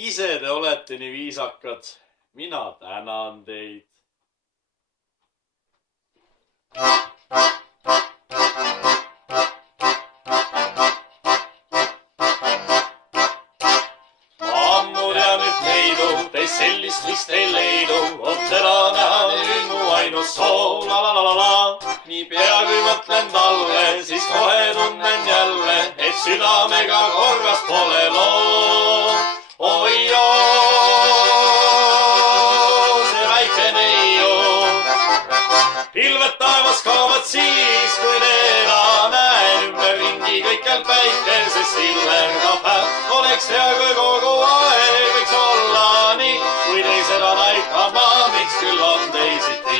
Ise te olete nii viisakad. Mina tänan teid. Ma ammu tean nüüd leidu, teist sellist vist ei leidu. On seda näha nüüd mu ainus soov, la. Nii pea kui mõtlen talle, siis kohe tunnen jälle, et südamega korras pole loo. See väike neiu. Pilved taevas kaovad siis, kui teda näen ümberringi kõikjal päikeses sillerdab hääl. Oleks hea, kui kogu aeg võiks olla nii, kui teised on aitama, miks küll on teisiti.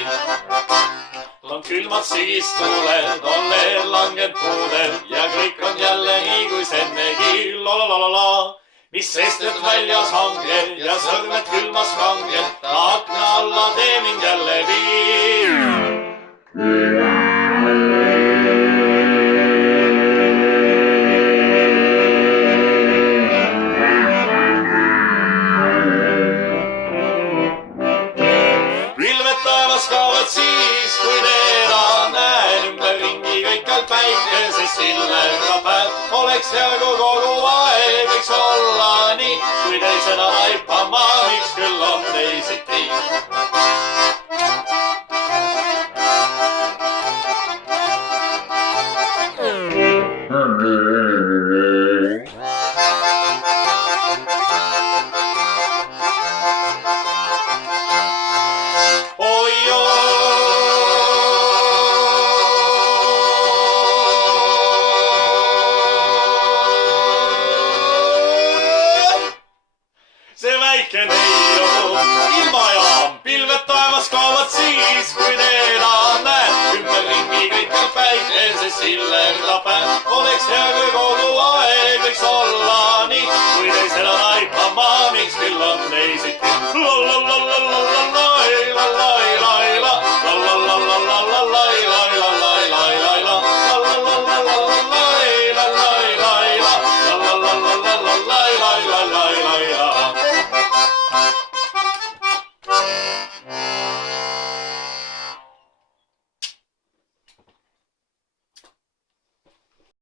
On külmad sügistuuled, on leed langend puudel ja kõik on jälle nii, kui sennegi, la. Mis sest, et väljas hanged ja sõrmed külmas kanged, ta akna alla tee mind jälle viib. Pilved taevas kaovad siis, kui teda näen ümberringi kõikjal päikeses sillerdab hääl. Oleks hea, kui kogu aeg võiks olla nii, kui teised on aipama, miks küll on teisiti. See väike neiu, ilmajaam, pilved taevas kaovad siis, kui teda näed. Ümberringi kõikjal päikeses sillerdab hääl. Oleks hea, kui kogu aeg võiks olla nii, kui teised on aipama, miks küll on teisiti.